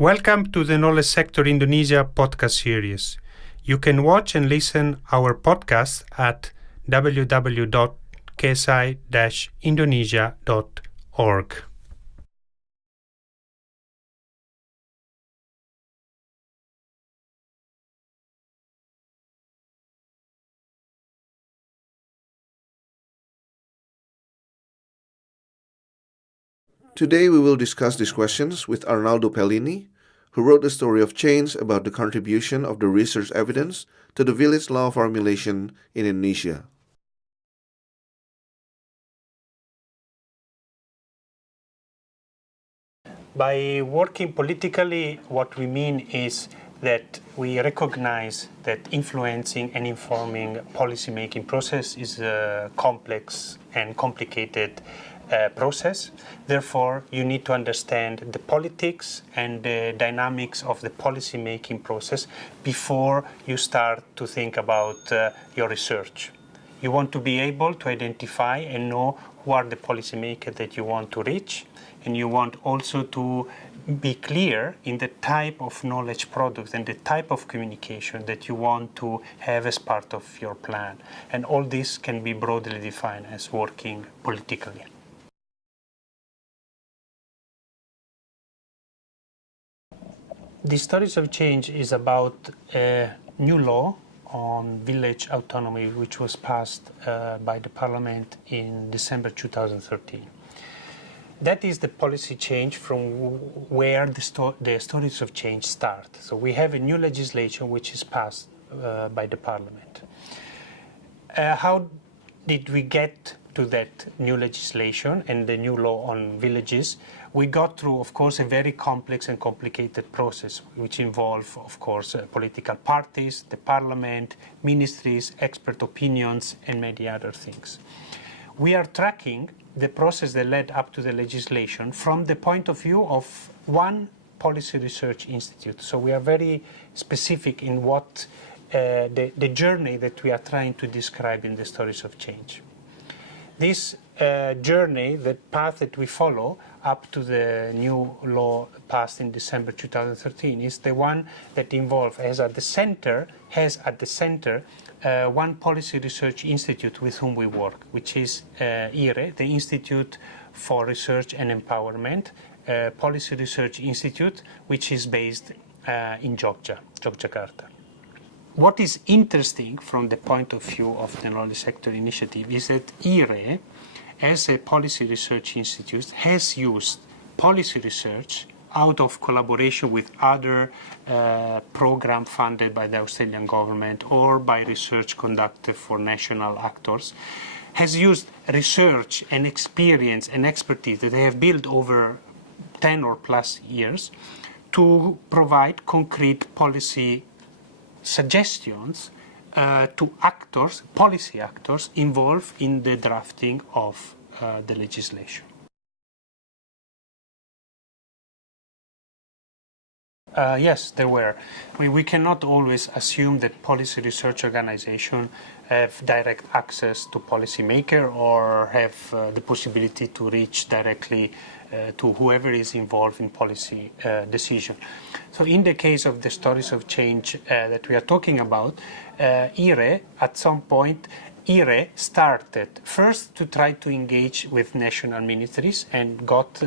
Welcome to the Knowledge Sector Indonesia podcast series. You can watch and listen our podcast at www.ksi-indonesia.org. Today we will discuss these questions with Arnaldo Pellini, who wrote the story of change about the contribution of the research evidence to the village law formulation in Indonesia. By working politically, what we mean is that we recognize that influencing and informing policy-making process is a complex and complicated process. Therefore, you need to understand the politics and the dynamics of the policy-making process before you start to think about your research. You want to be able to identify and know who are the policymakers that you want to reach, and you want also to be clear in the type of knowledge product and the type of communication that you want to have as part of your plan. And all this can be broadly defined as working politically. The Stories of Change is about a new law on village autonomy, which was passed by the Parliament in December 2013. That is the policy change from where the Stories of Change start. So we have a new legislation which is passed by the Parliament. How did we get to that new legislation and the new law on villages? We got through, of course, a very complex and complicated process, which involved, of course, political parties, the parliament, ministries, expert opinions, and many other things. We are tracking the process that led up to the legislation from the point of view of one policy research institute. So we are very specific in what the journey that we are trying to describe in the Stories of Change. This journey, the path that we follow up to the new law passed in December 2013, is the one that has at the center one policy research institute with whom we work, which is IRE, the Institute for Research and Empowerment, Policy Research Institute, which is based in Yogyakarta. What is interesting from the point of view of the Knowledge Sector Initiative is that IRE, as a policy research institute, has used policy research out of collaboration with other programs funded by the Australian government or by research conducted for national actors, has used research and experience and expertise that they have built over 10 or plus years to provide concrete policy suggestions to policy actors involved in the drafting of the legislation. Yes, there were. We cannot always assume that policy research organizations have direct access to policymakers or have the possibility to reach directly to whoever is involved in policy decision. So in the case of the Stories of Change that we are talking about, IRE, at some point, IRE started first to try to engage with national ministries and got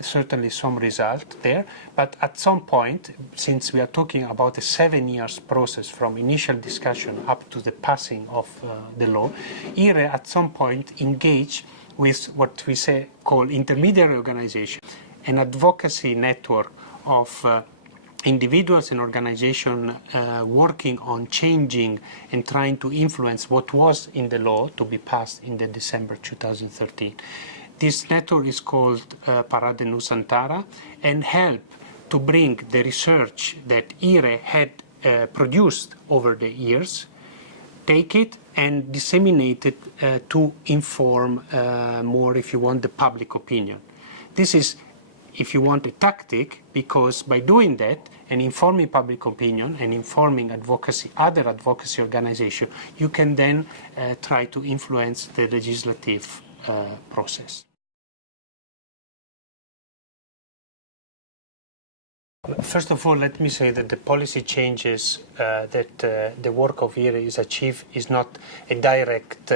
certainly some result there. But at some point, since we are talking about a 7 years process from initial discussion up to the passing of the law, IRE at some point engaged with what we call intermediary organization, an advocacy network of individuals and organizations working on changing and trying to influence what was in the law to be passed in the December 2013. This network is called Parade Nusantara and helped to bring the research that IRE had produced over the years, take it and disseminate it to inform more, if you want, the public opinion. This is, if you want, a tactic, because by doing that and informing public opinion and informing other advocacy organizations, you can then try to influence the legislative process. First of all, let me say that the policy changes that the work of IRE is achieved is not a direct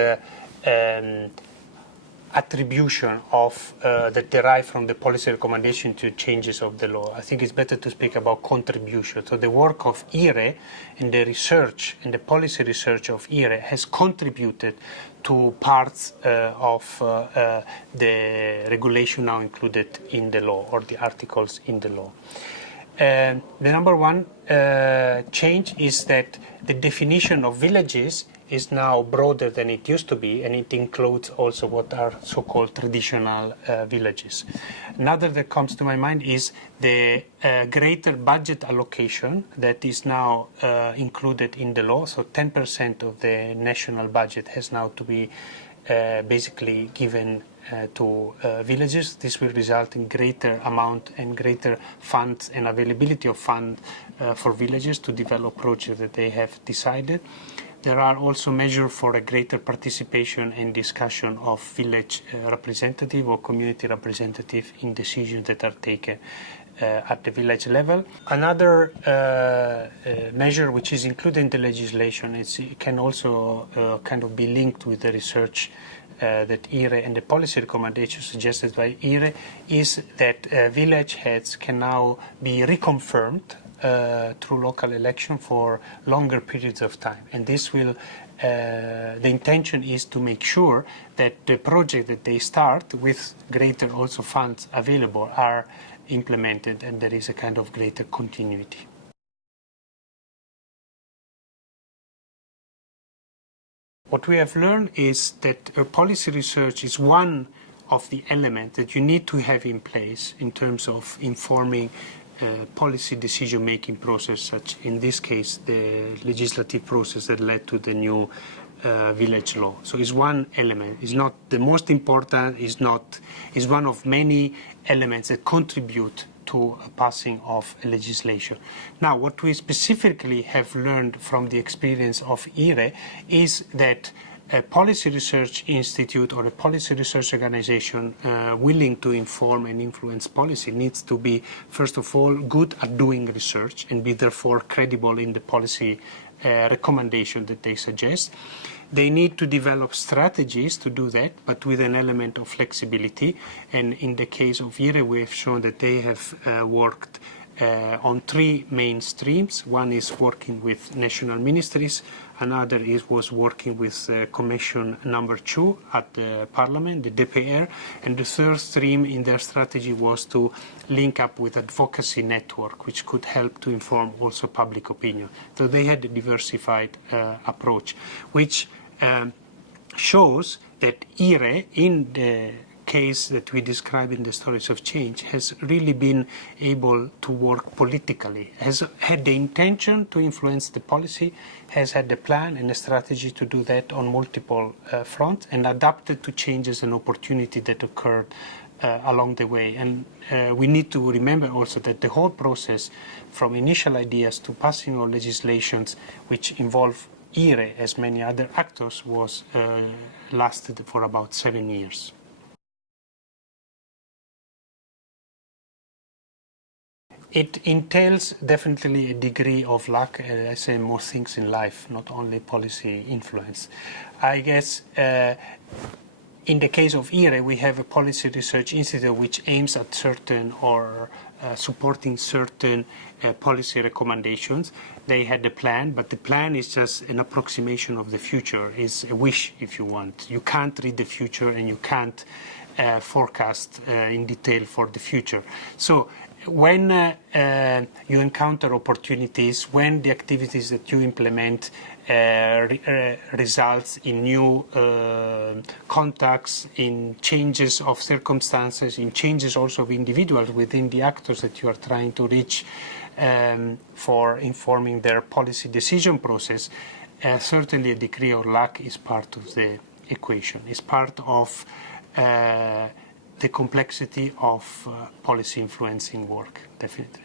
attribution of that derive from the policy recommendation to changes of the law. I think it's better to speak about contribution. So the work of IRE and the research and the policy research of IRE has contributed to parts of the regulation now included in the law, or the articles in the law. The number one change is that the definition of villages is now broader than it used to be, and it includes also what are so-called traditional villages. Another that comes to my mind is the greater budget allocation that is now included in the law. So 10% of the national budget has now to be basically given to villages. This will result in greater amount and greater funds and availability of funds for villages to develop projects that they have decided. There are also measures for a greater participation and discussion of village representative or community representative in decisions that are taken at the village level. Another measure which is included in the legislation, it can also kind of be linked with the research that IRE and the policy recommendations suggested by IRE, is that village heads can now be reconfirmed through local election for longer periods of time. And this will, the intention is to make sure that the project that they start with greater also funds available are implemented, and there is a kind of greater continuity. What we have learned is that policy research is one of the elements that you need to have in place in terms of informing policy decision-making process, such in this case the legislative process that led to the new village law. So it's one element. It's not the most important. It's one of many elements that contribute to a passing of a legislation. Now, what we specifically have learned from the experience of IRE is that a policy research institute or a policy research organization willing to inform and influence policy needs to be, first of all, good at doing research and be therefore credible in the policy recommendation that they suggest. They need to develop strategies to do that, but with an element of flexibility. And in the case of IRE, we have shown that they have worked on three main streams. One is working with national ministries, another was working with Commission number 2 at the Parliament, the DPR, and the third stream in their strategy was to link up with advocacy network, which could help to inform also public opinion. So they had a diversified approach, which shows that IRE, in the case that we describe in the Stories of Change, has really been able to work politically, has had the intention to influence the policy, has had the plan and the strategy to do that on multiple fronts, and adapted to changes and opportunity that occurred along the way. And we need to remember also that the whole process, from initial ideas to passing of legislations which involve IRE as many other actors, was lasted for about 7 years. It entails definitely a degree of luck, I say more things in life, not only policy influence. I guess in the case of IRE, we have a policy research institute which aims at certain or supporting certain policy recommendations. They had a plan, but the plan is just an approximation of the future, is a wish, if you want. You can't read the future and you can't forecast in detail for the future. So when you encounter opportunities, when the activities that you implement results in new contacts, in changes of circumstances, in changes also of individuals within the actors that you are trying to reach for informing their policy decision process, certainly a degree of luck is part of the equation, is part of the complexity of policy influencing work, definitely.